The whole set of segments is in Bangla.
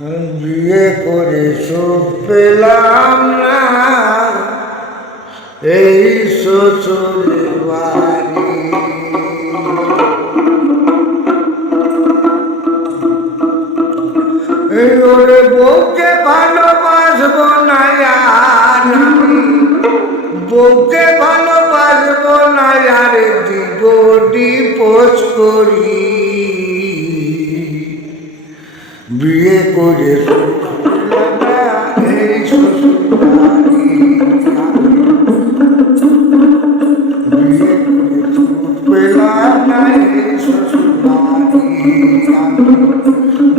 বিয়ে করে সুখ পেলাম না। এই শ্বশুর বাড়ি। ওরে বউকে ভালোবাসব না বউকে ভালোবাসব না আর দিব ডিপোজ করি। বিয়ে করে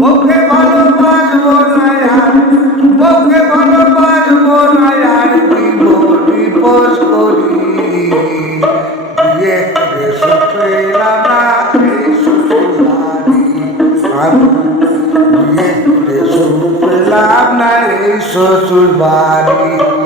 বকে ভালো বাজবো না আর বকে ভালো বাজবো না আর বিপদ করি। বিয়ে করে সুপেলা লাভ নাই শ্বশুর বাড়ি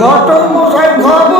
ঘটক মশাই খবর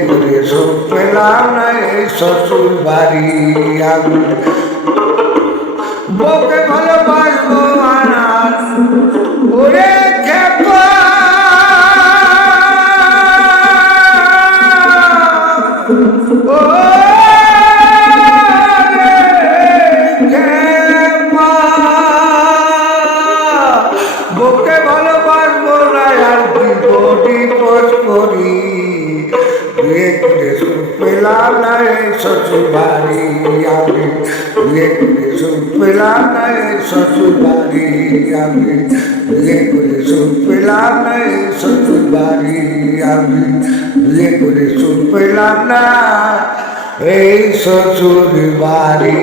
করে সব পেলাম না এই শ্বশুর বাড়ি আমি বউকে ভালো এই শ্বশুর বাড়ি আমি সুখ পেলাম না এই শ্বশুর বাড়ি আমি বিয়ে করে সুখ পেলাম না এই আমি বিয়ে করে সুখ পেলাম না এই শ্বশুর বাড়ি